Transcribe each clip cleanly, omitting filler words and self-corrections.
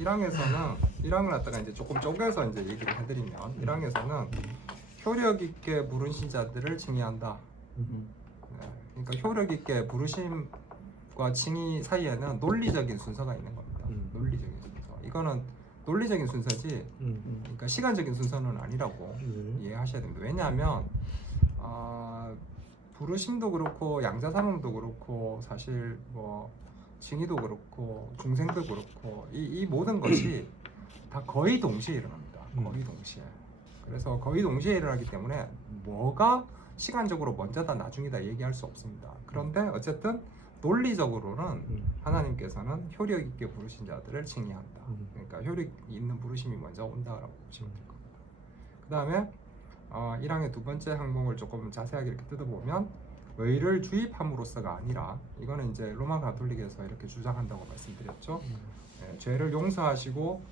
1항에서는 1항을 갖다가 이제 조금 쪼개서 이제 얘기를 해드리면 1항에서는 효력 있게 부르신 자들을 칭의한다. 그러니까 효력 있게 부르심과 칭의 사이에는 논리적인 순서가 있는 겁니다. 논리적인 순서. 이거는 논리적인 순서지, 그러니까 시간적인 순서는 아니라고 이해하셔야 됩니다. 왜냐하면 부르심도 그렇고 양자산음도 그렇고 사실 뭐 칭의도 그렇고 중생도 그렇고 이 모든 것이 다 거의 동시에 일어납니다. 거의 동시에. 그래서 거의 동시에 일어나기 때문에 뭐가 시간적으로 먼저다 나중이다 얘기할 수 없습니다. 그런데 어쨌든 논리적으로는 하나님께서는 효력 있게 부르신 자들을 칭의한다. 그러니까 효력 있는 부르심이 먼저 온다라고 보시면 될 겁니다. 그 다음에 1항의 두 번째 항목을 조금 자세하게 이렇게 뜯어보면 의를 주입함으로써가 아니라, 이거는 이제 로마 가톨릭에서 이렇게 주장한다고 말씀드렸죠. 죄를 용서하시고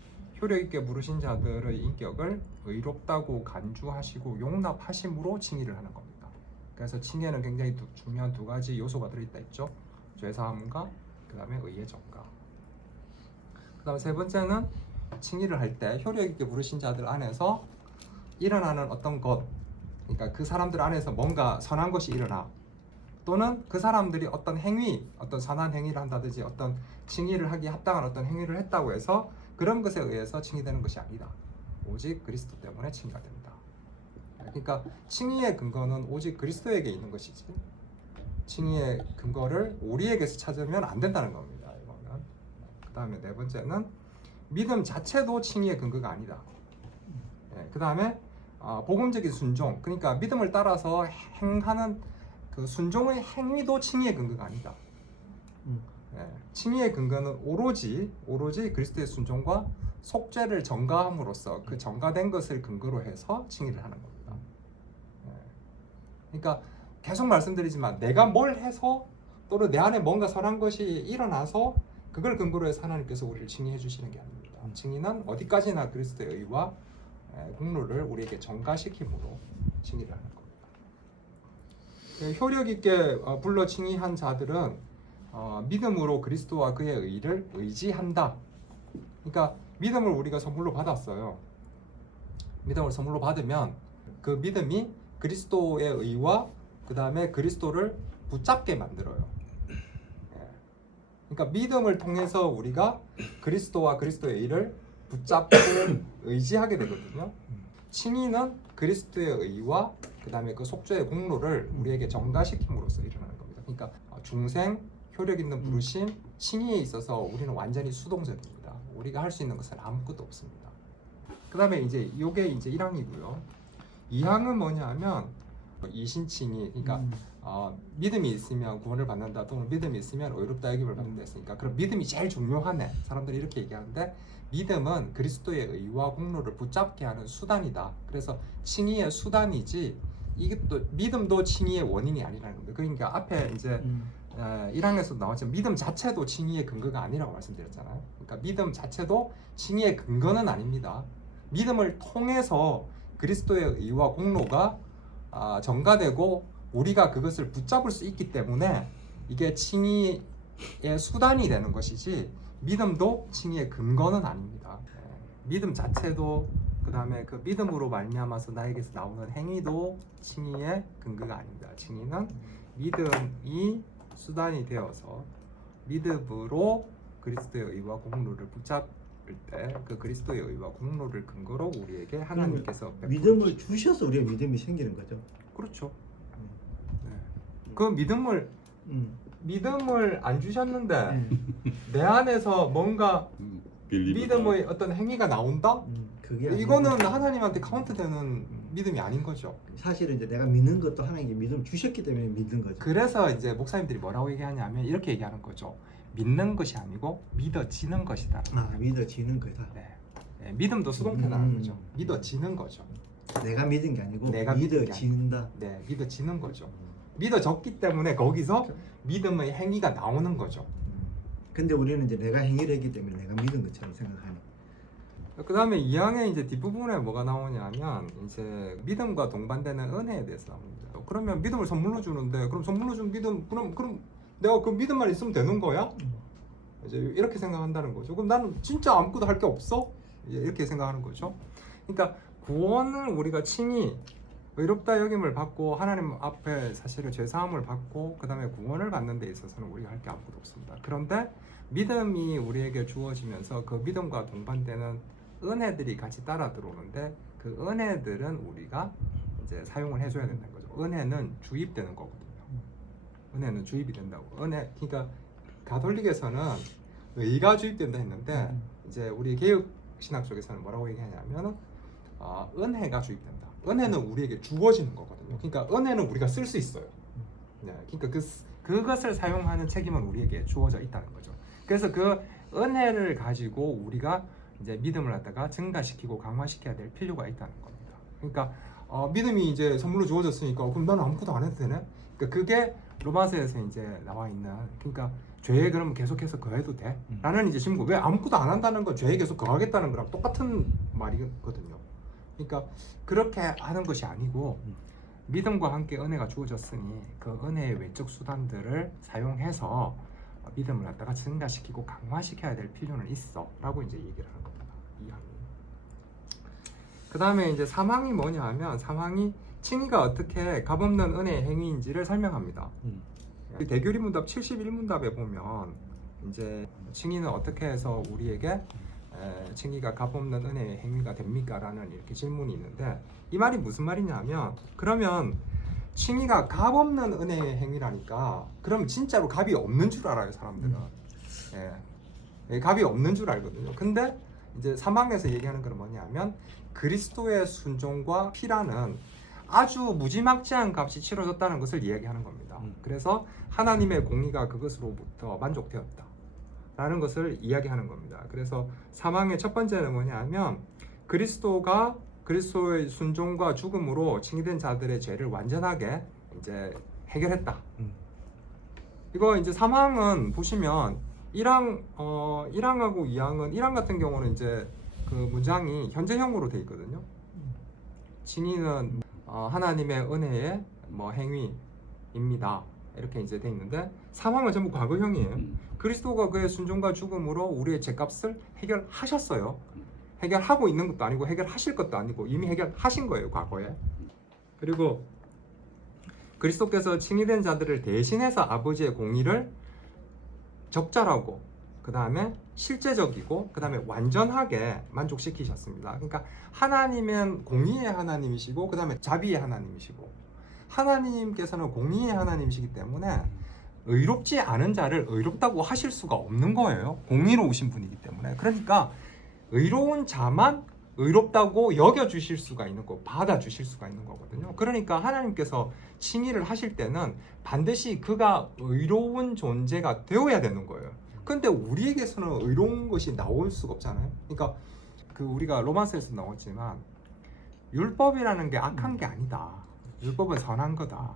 효력 있게 부르신 자들의 인격을 의롭다고 간주하시고 용납하심으로 칭의를 하는 겁니다. 그래서 칭의에는 굉장히 중요한 두 가지 요소가 들어있다 했죠. 죄사함과 그 다음에 의의 전가. 그 다음에 세 번째는 칭의를 할 때 효력 있게 부르신 자들 안에서 일어나는 어떤 것, 그러니까 그 사람들 안에서 뭔가 선한 것이 일어나, 또는 그 사람들이 어떤 행위, 어떤 선한 행위를 한다든지 어떤 칭의를 하기에 합당한 어떤 행위를 했다고 해서 그런 것에 의해서 칭의되는 것이 아니다. 오직 그리스도 때문에 칭의가 된다. 그러니까 칭의의 근거는 오직 그리스도에게 있는 것이지, 칭의의 근거를 우리에게서 찾으면 안 된다는 겁니다. 이거는. 그 다음에 네 번째는 믿음 자체도 칭의의 근거가 아니다. 그 다음에 복음적인 순종, 그러니까 믿음을 따라서 행하는 그 순종의 행위도 칭의의 근거가 아니다. 칭의의 근거는 오로지 그리스도의 순종과 속죄를 전가함으로써 그 전가된 것을 근거로 해서 칭의를 하는 겁니다. 그러니까 계속 말씀드리지만 내가 뭘 해서 또는 내 안에 뭔가 선한 것이 일어나서 그걸 근거로 해서 하나님께서 우리를 칭의해 주시는 게 아닙니다. 칭의는 어디까지나 그리스도의 의와 공로를 우리에게 전가시킴으로 칭의를 하는 겁니다. 효력 있게 불러 칭의한 자들은 믿음으로 그리스도와 그의 의를 의지한다. 그러니까 믿음을 우리가 선물로 받았어요. 믿음을 선물로 받으면 그 믿음이 그리스도의 의와 그 다음에 그리스도를 붙잡게 만들어요. 그러니까 믿음을 통해서 우리가 그리스도와 그리스도의 의를 붙잡고 의지하게 되거든요. 칭의는 그리스도의 의와 그 다음에 그 속죄의 공로를 우리에게 전가시킴으로써 일어나는 겁니다. 그러니까 중생, 효력 있는 부르심, 칭의에 있어서 우리는 완전히 수동적입니다. 우리가 할 수 있는 것은 아무것도 없습니다. 그 다음에 이제 이게 이제 1항이고요. 2항은 뭐냐 하면 이신칭의, 그러니까 믿음이 있으면 구원을 받는다, 또는 믿음이 있으면 의롭다 여김을 받는다 했으니까 그럼 믿음이 제일 중요하네. 사람들이 이렇게 얘기하는데 믿음은 그리스도의 의와 공로를 붙잡게 하는 수단이다. 그래서 칭의의 수단이지 이것도 믿음도 칭의의 원인이 아니라는 겁니다. 그러니까 앞에 이제 1항에서 나왔지만 믿음 자체도 칭의의 근거가 아니라고 말씀드렸잖아요. 그러니까 믿음 자체도 칭의의 근거는 아닙니다. 믿음을 통해서 그리스도의 의와 공로가 전가되고 우리가 그것을 붙잡을 수 있기 때문에 이게 칭의의 수단이 되는 것이지 믿음도 칭의의 근거는 아닙니다. 믿음 자체도 그 다음에 그 믿음으로 말미암아서 나에게서 나오는 행위도 칭의의 근거가 아닙니다. 칭의는 믿음이 수단이 되어서 믿음으로 그리스도의 의와 공로를 붙잡을 때 그 그리스도의 의와 공로를 근거로 우리에게 하나님께서 믿음을 주셔서 우리가 믿음이 생기는 거죠. 그렇죠. 그 믿음을 안 주셨는데 내 안에서 뭔가 믿음의 어떤 행위가 나온다? 그게 이거는 아니고, 하나님한테 카운트되는 믿음이 아닌 거죠. 사실은 이제 내가 믿는 것도 하나님이 믿음 주셨기 때문에 믿는 거죠. 그래서 이제 목사님들이 뭐라고 얘기하냐면 이렇게 얘기하는 거죠. 믿는 것이 아니고 믿어지는 것이다. 믿어지는 거다. 네, 믿음도 수동태라는 거죠. 믿어지는 거죠. 내가 믿은 게 아니고 내가 믿은 게 믿어진다. 네, 믿어지는 거죠. 믿어졌기 때문에 거기서 믿음의 행위가 나오는 거죠. 근데 우리는 이제 내가 행위를 했기 때문에 내가 믿은 것처럼 생각하니. 그 다음에 2항에 이제 뒷부분에 뭐가 나오냐면 이제 믿음과 동반되는 은혜에 대해서 나옵니다. 그러면 믿음을 선물로 주는데 그럼 선물로 준 믿음 그럼 내가 그 믿음만 있으면 되는 거야? 이제 이렇게 생각한다는 거죠. 그럼 나는 진짜 아무것도 할 게 없어? 이제 이렇게 생각하는 거죠. 그러니까 구원을 우리가 칭의 의롭다 여김을 받고 하나님 앞에 사실은 죄 사함을 받고 그 다음에 구원을 받는 데 있어서는 우리가 할 게 아무것도 없습니다. 그런데 믿음이 우리에게 주어지면서 그 믿음과 동반되는 은혜들이 같이 따라 들어오는데 그 은혜들은 우리가 이제 사용을 해줘야 된다는 거죠. 은혜는 주입되는 거거든요. 은혜는 주입이 된다고. 은혜, 그러니까 가톨릭에서는 의가 주입된다 했는데 이제 우리 개혁 신학 쪽에서는 뭐라고 얘기하냐면 은혜가 주입된다. 은혜는 우리에게 주어지는 거거든요. 그러니까 은혜는 우리가 쓸 수 있어요. 네, 그러니까 그것을 사용하는 책임은 우리에게 주어져 있다는 거죠. 그래서 그 은혜를 가지고 우리가 이제 믿음을 갖다가 증가시키고 강화시켜야 될 필요가 있다는 겁니다. 그러니까 믿음이 이제 선물로 주어졌으니까 그럼 나는 아무것도 안 해도 되네? 그러니까 그게 로마서에서 이제 나와 있는, 그러니까 죄에 그럼 계속해서 거해도 돼? 라는 이제 질문. 왜 아무것도 안 한다는 건 죄에 계속 거하겠다는 거랑 똑같은 말이거든요. 그러니까 그렇게 하는 것이 아니고 믿음과 함께 은혜가 주어졌으니 그 은혜의 외적 수단들을 사용해서 믿음을 갖다가 증가시키고 강화시켜야 될 필요는 있어 라고 이제 얘기를 하는 겁니다. 그 다음에 이제 사망이 뭐냐 하면, 사망이 칭의가 어떻게 값없는 은혜의 행위인지를 설명합니다. 대교리 문답 71문답에 보면 이제 칭의는 어떻게 해서 우리에게 칭의가 값없는 은혜의 행위가 됩니까? 라는 이렇게 질문이 있는데, 이 말이 무슨 말이냐면, 그러면 칭의가 값없는 은혜의 행위라니까 그럼 진짜로 값이 없는 줄 알아요, 사람들은. 값이 없는 줄 알거든요. 근데 이제 사망에서 얘기하는 건 뭐냐면, 그리스도의 순종과 피라는 아주 무지막지한 값이 치러졌다는 것을 이야기하는 겁니다. 그래서 하나님의 공의가 그것으로부터 만족되었다 라는 것을 이야기하는 겁니다. 그래서 사망의 첫 번째는 뭐냐면, 그리스도의 순종과 죽음으로 칭의된 자들의 죄를 완전하게 이제 해결했다. 이거 이제 사망은 보시면 1항하고 2항은, 1항 같은 경우는 이제 그 문장이 현재형으로 돼 있거든요. 칭의는 하나님의 은혜의 뭐 행위입니다. 이렇게 이제 돼 있는데, 사망은 전부 과거형이에요. 그리스도가 그의 순종과 죽음으로 우리의 죄값을 해결하셨어요. 해결하고 있는 것도 아니고 해결하실 것도 아니고 이미 해결하신 거예요, 과거에. 그리고 그리스도께서 칭의된 자들을 대신해서 아버지의 공의를 적절하고 그 다음에 실제적이고 그 다음에 완전하게 만족시키셨습니다. 그러니까 하나님은 공의의 하나님이시고 그 다음에 자비의 하나님이시고, 하나님께서는 공의의 하나님이시기 때문에 의롭지 않은 자를 의롭다고 하실 수가 없는 거예요. 공의로우신 분이기 때문에. 그러니까 의로운 자만 의롭다고 여겨주실 수가 있는 거, 받아주실 수가 있는 거거든요. 그러니까 하나님께서 칭의를 하실 때는 반드시 그가 의로운 존재가 되어야 되는 거예요. 근데 우리에게서는 의로운 것이 나올 수가 없잖아요. 그러니까 그 우리가 로마서에서 나왔지만 율법이라는 게 악한 게 아니다. 율법은 선한 거다.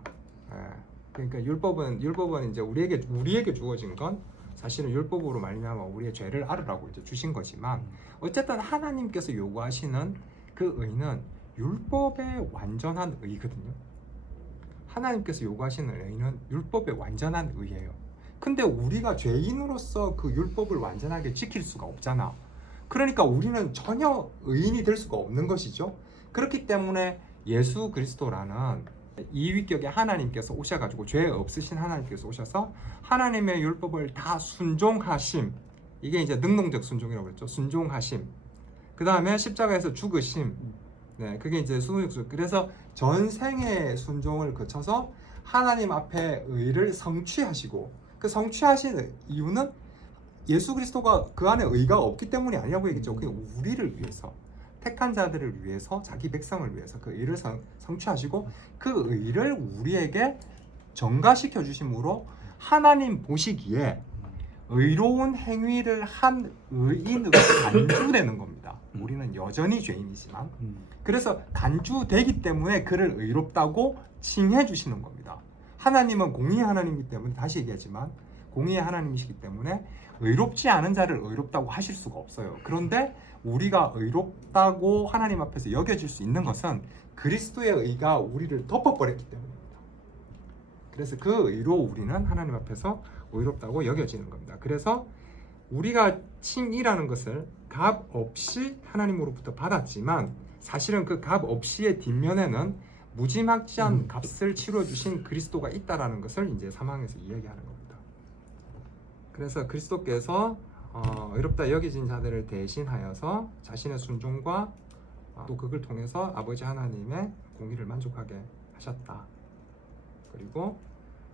그러니까 율법은 이제 우리에게 주어진 건 사실은 율법으로 말미암아 우리의 죄를 알으라고 이제 주신 거지만, 어쨌든 하나님께서 요구하시는 그 의는 율법의 완전한 의거든요. 하나님께서 요구하시는 의는 율법의 완전한 의예요. 근데 우리가 죄인으로서 그 율법을 완전하게 지킬 수가 없잖아. 그러니까 우리는 전혀 의인이 될 수가 없는 것이죠. 그렇기 때문에 예수 그리스도라는 이위격의 하나님께서 오셔가지고 죄 없으신 하나님께서 오셔서 하나님의 율법을 다 순종하심, 이게 이제 능동적 순종이라고 그랬죠. 순종하심. 그 다음에 십자가에서 죽으심. 네, 그게 이제 순종. 그래서 전생의 순종을 거쳐서 하나님 앞에 의를 성취하시고, 그 성취하신 이유는 예수 그리스도가 그 안에 의가 없기 때문이 아니라고 얘기했죠. 그게 우리를 위해서, 택한 자들을 위해서, 자기 백성을 위해서 그 의를 성취하시고 그 의를 우리에게 전가시켜 주심으로 하나님 보시기에 의로운 행위를 한 의인으로 간주되는 겁니다. 우리는 여전히 죄인이지만, 그래서 간주되기 때문에 그를 의롭다고 칭해 주시는 겁니다. 하나님은 공의의 하나님이기 때문에, 다시 얘기하지만 공의의 하나님이시기 때문에 의롭지 않은 자를 의롭다고 하실 수가 없어요. 그런데 우리가 의롭다고 하나님 앞에서 여겨질 수 있는 것은 그리스도의 의가 우리를 덮어버렸기 때문입니다. 그래서 그 의로 우리는 하나님 앞에서 의롭다고 여겨지는 겁니다. 그래서 우리가 칭의라는 것을 값 없이 하나님으로부터 받았지만 사실은 그 값 없이의 뒷면에는 무지막지한 값을 치러 주신 그리스도가 있다라는 것을 이제 3항에서 이야기하는 겁니다. 그래서 그리스도께서 의롭다 여겨진 자들을 대신하여서 자신의 순종과 또 그걸 통해서 아버지 하나님의 공의를 만족하게 하셨다. 그리고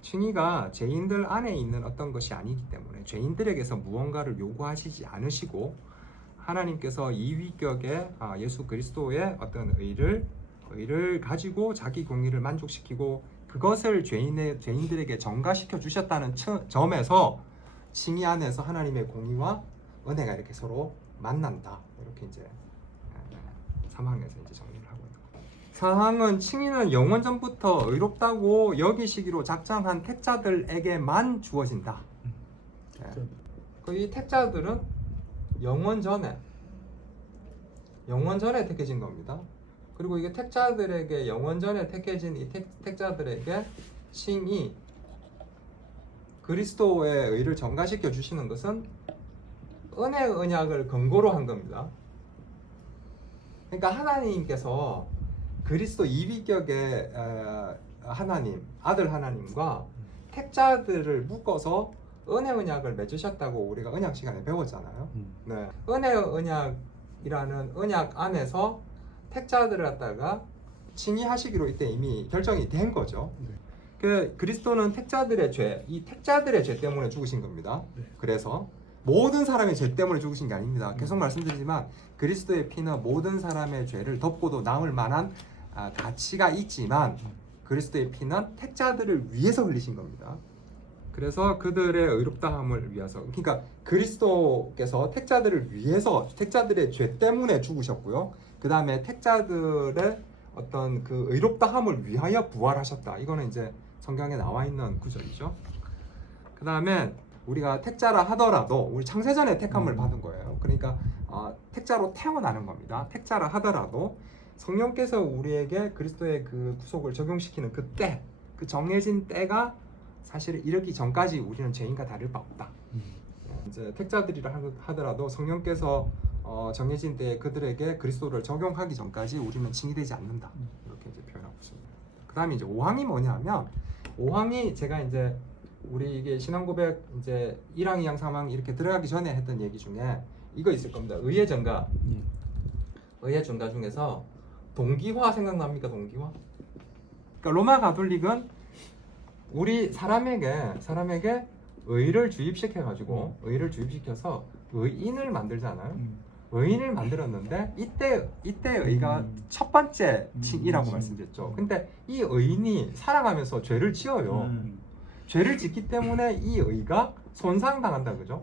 칭의가 죄인들 안에 있는 어떤 것이 아니기 때문에 죄인들에게서 무언가를 요구하시지 않으시고 하나님께서 이 위격에 예수 그리스도의 어떤 의를 가지고 자기 공의를 만족시키고 그것을 죄인들에게 전가시켜 주셨다는 점에서 칭의 안에서 하나님의 공의와 은혜가 이렇게 서로 만난다. 이렇게 이제 3항에서 이제 정리를 하고 있는 거예요. 4항은 칭의는 영원 전부터 의롭다고 여기시기로 작정한 택자들에게만 주어진다. 이 택자들은 영원 전에 택해진 겁니다. 그리고 이게 택자들에게 영원 전에 택해진 이 택자들에게 칭의 그리스도의 의를 전가시켜 주시는 것은 은혜의 언약을 근거로 한 겁니다. 그러니까 하나님께서 그리스도 이위격의 하나님, 아들 하나님과 택자들을 묶어서 은혜 언약을 맺으셨다고 우리가 언약 시간에 배웠잖아요. 네. 은혜 언약이라는 언약 안에서 택자들을 갖다가 칭의하시기로 이때 이미 결정이 된 거죠. 그 그리스도는 택자들의 죄, 이 택자들의 죄 때문에 죽으신 겁니다. 그래서 모든 사람의 죄 때문에 죽으신 게 아닙니다. 계속 말씀드리지만 그리스도의 피는 모든 사람의 죄를 덮고도 남을 만한 가치가 있지만 그리스도의 피는 택자들을 위해서 흘리신 겁니다. 그래서 그들의 의롭다함을 위해서, 그러니까 그리스도께서 택자들을 위해서 택자들의 죄 때문에 죽으셨고요. 그 다음에 택자들의 어떤 그 의롭다함을 위하여 부활하셨다. 이거는 이제 성경에 나와 있는 구절이죠. 그 다음에 우리가 택자라 하더라도 우리 창세전에 택함을 받은 거예요. 그러니까 택자로 태어나는 겁니다. 택자라 하더라도 성령께서 우리에게 그리스도의 그 구속을 적용시키는 그 때, 그 정해진 때가 사실 이르기 전까지 우리는 죄인과 다를 바 없다. 이제 택자들이라 하더라도 성령께서 정해진 때에 그들에게 그리스도를 적용하기 전까지 우리는 칭의되지 않는다. 이렇게 이제 표현하고 있습니다. 그 다음에 이제 5항이 뭐냐면 5항이 제가 이제 우리 이게 신앙고백 이제 1항, 2항, 3항 이렇게 들어가기 전에 했던 얘기 중에 이거 있을 겁니다. 의의 전가. 의의 전가 중에서 동기화 생각납니까? 동기화? 그러니까 로마 가톨릭은 우리 사람에게 의를 주입시켜가지고 의를 주입시켜서 의인을 만들잖아요. 의인을 만들었는데 이때 의가 첫 번째 칭의라고 말씀드렸죠. 근데 이 의인이 살아가면서 죄를 지어요. 죄를 짓기 때문에 이 의가 손상당한다, 그죠?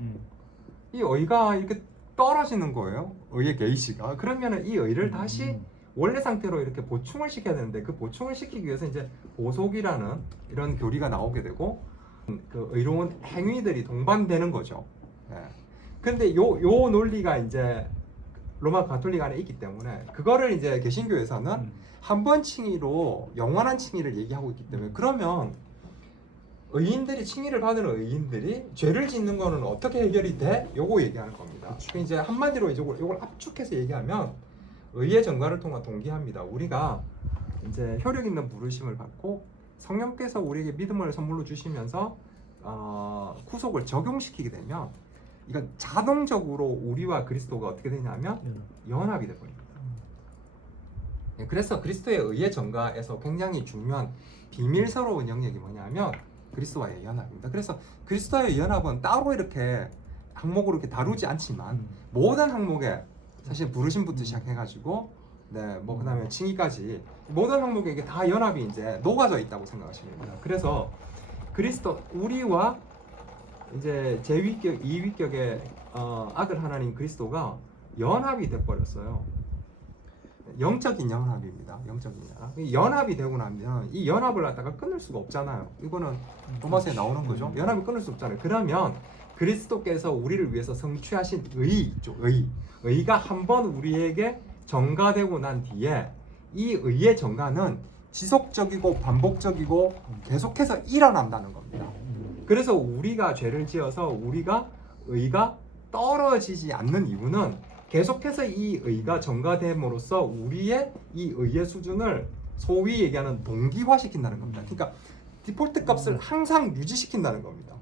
이 의가 이렇게 떨어지는 거예요. 의의 게이지가. 그러면은 이 의를 다시 원래 상태로 이렇게 보충을 시켜야 되는데 그 보충을 시키기 위해서 이제 보속이라는 이런 교리가 나오게 되고 그 의로운 행위들이 동반되는 거죠. 예. 근데 요 논리가 이제 로마 가톨릭 안에 있기 때문에 그거를 이제 개신교에서는 한 번 칭의로 영원한 칭의를 얘기하고 있기 때문에 그러면 의인들이 칭의를 받은 의인들이 죄를 짓는 거는 어떻게 해결이 돼? 요거 얘기하는 겁니다. 그렇죠. 이제 한마디로 이걸 압축해서 얘기하면 의의 전가를 통한 동기합니다. 우리가 이제 효력 있는 부르심을 받고 성령께서 우리에게 믿음을 선물로 주시면서 구속을 적용시키게 되면 이건 자동적으로 우리와 그리스도가 어떻게 되냐면 연합이 되버립니다. 그래서 그리스도의 의의 전가에서 굉장히 중요한 비밀스러운 영역이 뭐냐면 그리스도와의 연합입니다. 그래서 그리스도의 연합은 따로 이렇게 항목으로 이렇게 다루지 않지만 모든 항목에 사실 부르심부터 시작해가지고 뭐 그다음에 칭의까지 모든 항목에 이게 다 연합이 이제 녹아져 있다고 생각하시면 됩니다. 그래서 그리스도 우리와 이제 제2위격, 2위격의 아들 하나님 그리스도가 연합이 돼 버렸어요. 영적인 연합입니다. 영적인 연합. 이 연합이 되고 나면 이 연합을 갖다가 끊을 수가 없잖아요. 이거는 로마서에 나오는 거죠. 연합이 끊을 수 없잖아요. 그러면 그리스도께서 우리를 위해서 성취하신 의죠. 의가 한번 우리에게 전가되고 난 뒤에 이 의의 전가는 지속적이고 반복적이고 계속해서 일어난다는 겁니다. 그래서 우리가 죄를 지어서 우리가 의가 떨어지지 않는 이유는 계속해서 이 의가 전가됨으로써 우리의 이 의의 수준을 소위 얘기하는 동기화시킨다는 겁니다. 그러니까 디폴트 값을 항상 유지시킨다는 겁니다.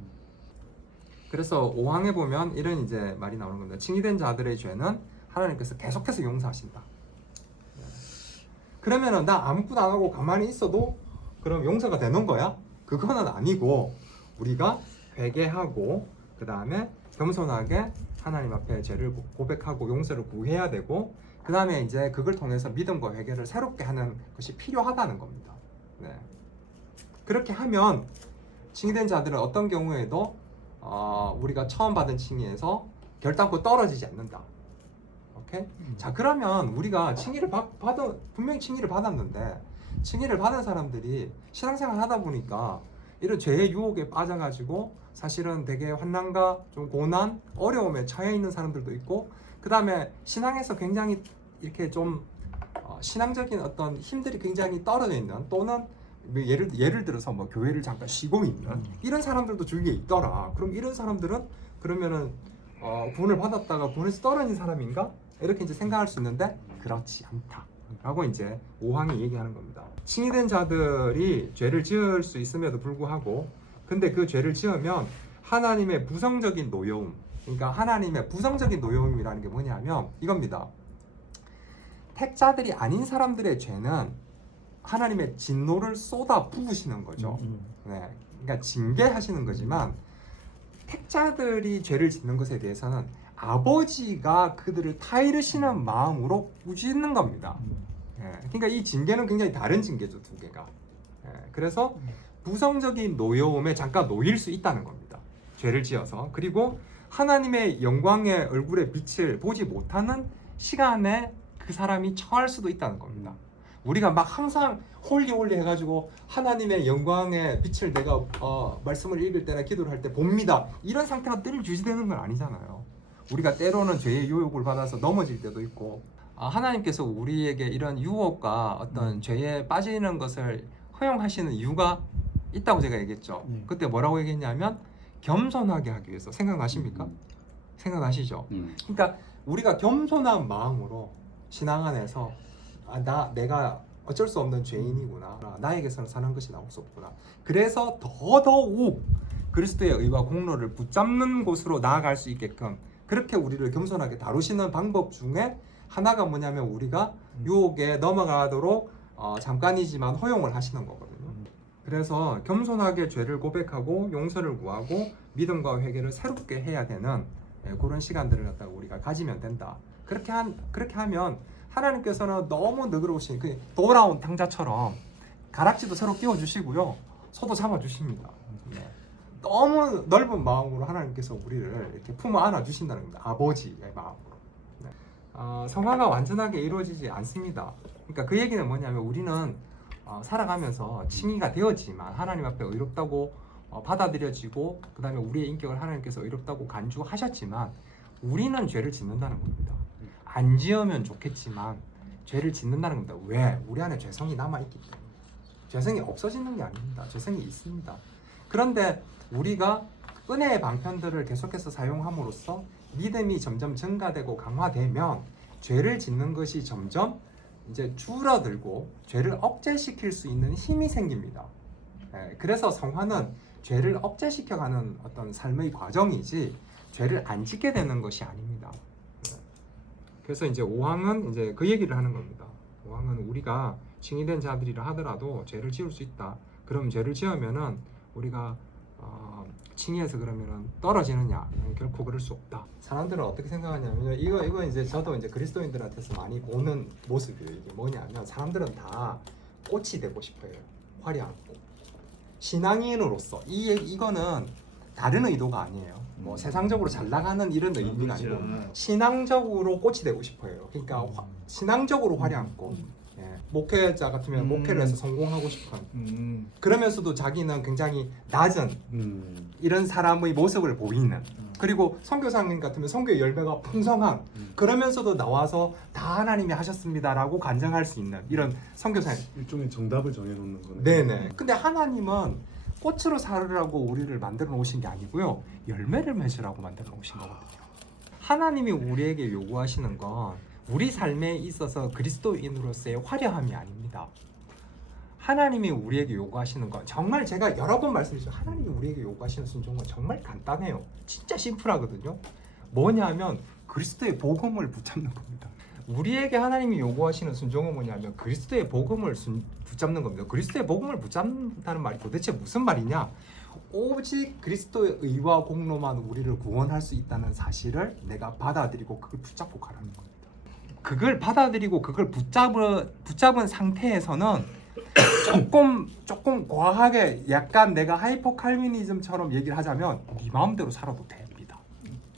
그래서 5항에 보면 이런 이제 말이 나오는 겁니다. 칭의된 자들의 죄는 하나님께서 계속해서 용서하신다. 그러면은 나 아무것도 안 하고 가만히 있어도 그럼 용서가 되는 거야? 그거는 아니고 우리가 회개하고 그 다음에 겸손하게 하나님 앞에 죄를 고백하고 용서를 구해야 되고 그 다음에 이제 그걸 통해서 믿음과 회개를 새롭게 하는 것이 필요하다는 겁니다. 네. 그렇게 하면 칭의된 자들은 어떤 경우에도 우리가 처음 받은 칭의에서 결단코 떨어지지 않는다. 오케이? 자, 그러면 우리가 칭의를 분명히 칭의를 받았는데 칭의를 받은 사람들이 신앙생활 하다 보니까 이런 죄의 유혹에 빠져가지고 사실은 되게 환난과 좀 고난, 어려움에 처해 있는 사람들도 있고 그 다음에 신앙에서 굉장히 이렇게 좀 신앙적인 어떤 힘들이 굉장히 떨어져 있는 또는 예를 들어서 뭐 교회를 잠깐 쉬고 있는 이런 사람들도 주위에 있더라. 그럼 이런 사람들은 그러면은 구원을 받았다가 구원에서 떨어진 사람인가? 이렇게 이제 생각할 수 있는데 그렇지 않다. 라고 이제 5항이 얘기하는 겁니다. 칭의된 자들이 죄를 지을 수 있음에도 불구하고 근데 그 죄를 지으면 하나님의 부성적인 노여움, 그러니까 하나님의 부성적인 노여움이라는 게 뭐냐면 이겁니다. 택자들이 아닌 사람들의 죄는 하나님의 진노를 쏟아 부으시는 거죠. 네, 그러니까 징계하시는 거지만 택자들이 죄를 짓는 것에 대해서는 아버지가 그들을 타이르시는 마음으로 꾸짖는 겁니다. 그러니까 이 징계는 굉장히 다른 징계죠, 두 개가. 그래서 부성적인 노여움에 잠깐 놓일 수 있다는 겁니다. 죄를 지어서. 그리고 하나님의 영광의 얼굴의 빛을 보지 못하는 시간에 그 사람이 처할 수도 있다는 겁니다. 우리가 막 항상 홀리 해가지고 하나님의 영광의 빛을 내가 말씀을 읽을 때나 기도를 할 때 봅니다. 이런 상태가 늘 유지되는 건 아니잖아요. 우리가 때로는 죄의 유혹을 받아서 넘어질 때도 있고 하나님께서 우리에게 이런 유혹과 어떤 죄에 빠지는 것을 허용하시는 이유가 있다고 제가 얘기했죠. 그때 뭐라고 얘기했냐면 겸손하게 하기 위해서. 생각나십니까? 생각나시죠? 그러니까 우리가 겸손한 마음으로 신앙 안에서 내가 어쩔 수 없는 죄인이구나. 나에게서는 사는 것이 나올 수 없구나. 그래서 더더욱 그리스도의 의와 공로를 붙잡는 곳으로 나아갈 수 있게끔 그렇게 우리를 겸손하게 다루시는 방법 중에 하나가 뭐냐면 우리가 유혹에 넘어가도록 잠깐이지만 허용을 하시는 거거든요. 그래서 겸손하게 죄를 고백하고 용서를 구하고 믿음과 회개를 새롭게 해야 되는 그런 시간들을 갖다가 우리가 가지면 된다. 그렇게 하면 하나님께서는 너무 너그러우신 그 돌아온 탕자처럼 가락지도 새로 끼워주시고요, 소도 잡아주십니다. 너무 넓은 마음으로 하나님께서 우리를 이렇게 품어 안아 주신다는 겁니다. 아버지의 마음으로. 성화가 완전하게 이루어지지 않습니다. 그러니까 그 얘기는 뭐냐면 우리는 살아가면서 칭의가 되었지만 하나님 앞에 의롭다고 받아들여지고 그 다음에 우리의 인격을 하나님께서 의롭다고 간주하셨지만 우리는 죄를 짓는다는 겁니다. 안 지으면 좋겠지만 죄를 짓는다는 겁니다. 왜? 우리 안에 죄성이 남아있기 때문에. 죄성이 없어지는 게 아닙니다. 죄성이 있습니다. 그런데 우리가 은혜의 방편들을 계속해서 사용함으로써 믿음이 점점 증가되고 강화되면 죄를 짓는 것이 점점 이제 줄어들고 죄를 억제시킬 수 있는 힘이 생깁니다. 그래서 성화는 죄를 억제시켜가는 어떤 삶의 과정이지 죄를 안 짓게 되는 것이 아닙니다. 그래서 이제 5항은 이제 그 얘기를 하는 겁니다. 5항은 우리가 칭의된 자들이라 하더라도 죄를 지을 수 있다. 그럼 죄를 지으면은 우리가 칭의에서 그러면은 떨어지느냐? 결코 그럴 수 없다. 사람들은 어떻게 생각하냐면 이거 이제 저도 이제 그리스도인들한테서 많이 보는 모습이에요. 이게 뭐냐면 사람들은 다 꽃이 되고 싶어요. 화려한 꽃. 신앙인으로서 이거는 다른 의도가 아니에요. 뭐 세상적으로 잘 나가는 이런 의미가 아니고 신앙적으로 꽃이 되고 싶어요. 그러니까 신앙적으로 화려한 꽃. 목회자 같으면 목회를 해서 성공하고 싶은 그러면서도 자기는 굉장히 낮은 이런 사람의 모습을 보이는 그리고 선교사님 같으면 선교의 열매가 풍성한 그러면서도 나와서 다 하나님이 하셨습니다라고 간증할 수 있는 이런 선교사님. 일종의 정답을 정해놓는 거네. 네네. 근데 하나님은 꽃으로 살으라고 우리를 만들어 놓으신 게 아니고요, 열매를 맺으라고 만들어 놓으신 거거든요. 하나님이 우리에게 요구하시는 건 우리 삶에 있어서 그리스도인으로서의 화려함이 아닙니다. 하나님이 우리에게 요구하시는 건 정말 제가 여러 번 말씀드렸죠. 하나님이 우리에게 요구하시는 순종은 정말 간단해요. 진짜 심플하거든요. 뭐냐면 그리스도의 복음을 붙잡는 겁니다. 우리에게 하나님이 요구하시는 순종은 뭐냐면 그리스도의 복음을 붙잡는 겁니다. 그리스도의 복음을 붙잡는다는 말이 도대체 무슨 말이냐? 오직 그리스도의 의와 공로만 우리를 구원할 수 있다는 사실을 내가 받아들이고 그걸 붙잡고 가라는 겁니다. 그걸 받아들이고 그걸 붙잡은 상태에서는 조금 과하게 약간 내가 하이퍼 칼비니즘처럼 얘기를 하자면 네 마음대로 살아도 됩니다.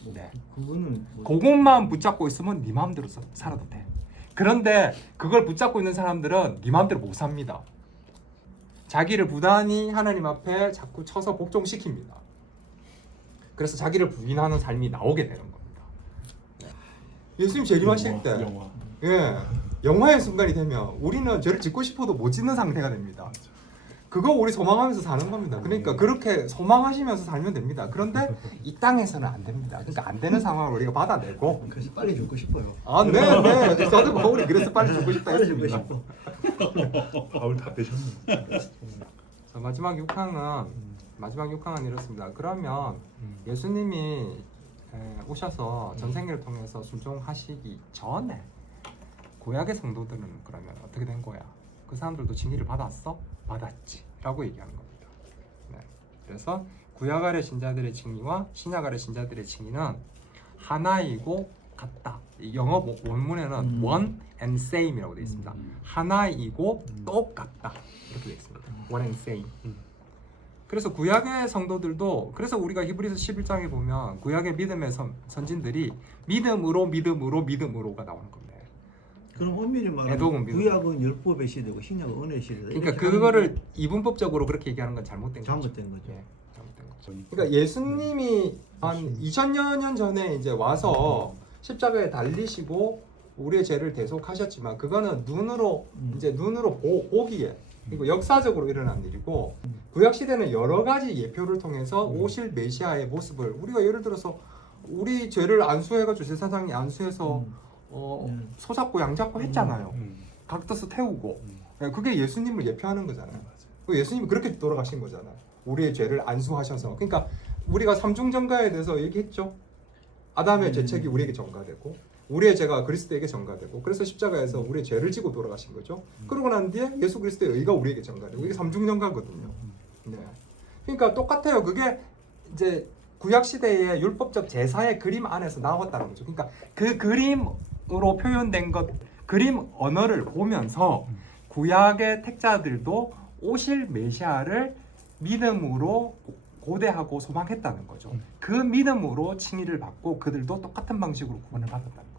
네. 그거는 뭐 그것만 붙잡고 있으면 네 마음대로 살아도 돼. 그런데 그걸 붙잡고 있는 사람들은 네 마음대로 못 삽니다. 자기를 부단히 하나님 앞에 자꾸 쳐서 복종시킵니다. 그래서 자기를 부인하는 삶이 나오게 되는 겁니다. 네. 예수님 재림하실 때 영화. 예, 영화의 순간이 되면 우리는 죄를 짓고 싶어도 못 짓는 상태가 됩니다. 그거 우리 소망하면서 사는 겁니다. 그러니까 그렇게 소망하시면서 살면 됩니다. 그런데 이 땅에서는 안 됩니다. 그러니까 안 되는 상황을 우리가 받아내고 그래서 빨리 죽고 싶어요. 아, 네. 저도 바울이 그래서 빨리 죽고 싶다 빨리 죽고 했습니다. 싶어. 바울 다 빼셨네. 자, 마지막 6항은 이렇습니다. 그러면 예수님이 오셔서 전생애를 통해서 순종하시기 전에 구약의 성도들은 그러면 어떻게 된 거야? 그 사람들도 징의를 받았어? 받았지 라고 얘기하는 겁니다. 네. 그래서 구약 아래 신자들의 징의와 신약 아래 신자들의 징의는 하나이고 같다. 영어 원문에는 one and same이라고 되어 있습니다. 하나이고 똑같다 이렇게 되어 있습니다. one and same. 그래서 구약의 성도들도 그래서 우리가 히브리서 11장에 보면 구약의 믿음의 선진들이 믿음으로가 나오는 겁니다. 그럼 엄밀히 애도금 말하면 믿음. 구약은 율법의 시대고 신약은 은혜의 시대다. 그러니까 이렇게 그거를 이분법적으로 그렇게 얘기하는 건 잘못된 거죠. 잘못된 거죠. 예, 잘못된 거죠. 그러니까 예수님이 한 2000여 년 전에 이제 와서 십자가에 달리시고 우리의 죄를 대속하셨지만 그거는 눈으로 보기에 그리고 역사적으로 일어난 일이고 구약 시대는 여러 가지 예표를 통해서 오실 메시아의 모습을 우리가 예를 들어서 우리 죄를 안수해가지고 제사장이 안수해서 소잡고 양잡고 했잖아요. 각도서 태우고 그게 예수님을 예표하는 거잖아요. 예수님이 그렇게 돌아가신 거잖아요. 우리의 죄를 안수하셔서. 그러니까 우리가 삼중전가에 대해서 얘기했죠. 아담의 죄책이 우리에게 전가되고 우리의 죄가 그리스도에게 전가되고 그래서 십자가에서 우리의 죄를 지고 돌아가신 거죠. 그러고 난 뒤에 예수 그리스도의 의가 우리에게 전가되고 이게 삼중전가거든요. 네. 그러니까 똑같아요. 그게 이제 구약 시대의 율법적 제사의 그림 안에서 나왔다는 거죠. 그러니까 그 그림으로 표현된 것, 그림 언어를 보면서 구약의 택자들도 오실 메시아를 믿음으로 고대하고 소망했다는 거죠. 그 믿음으로 칭의를 받고 그들도 똑같은 방식으로 구원을 받았다는 거죠.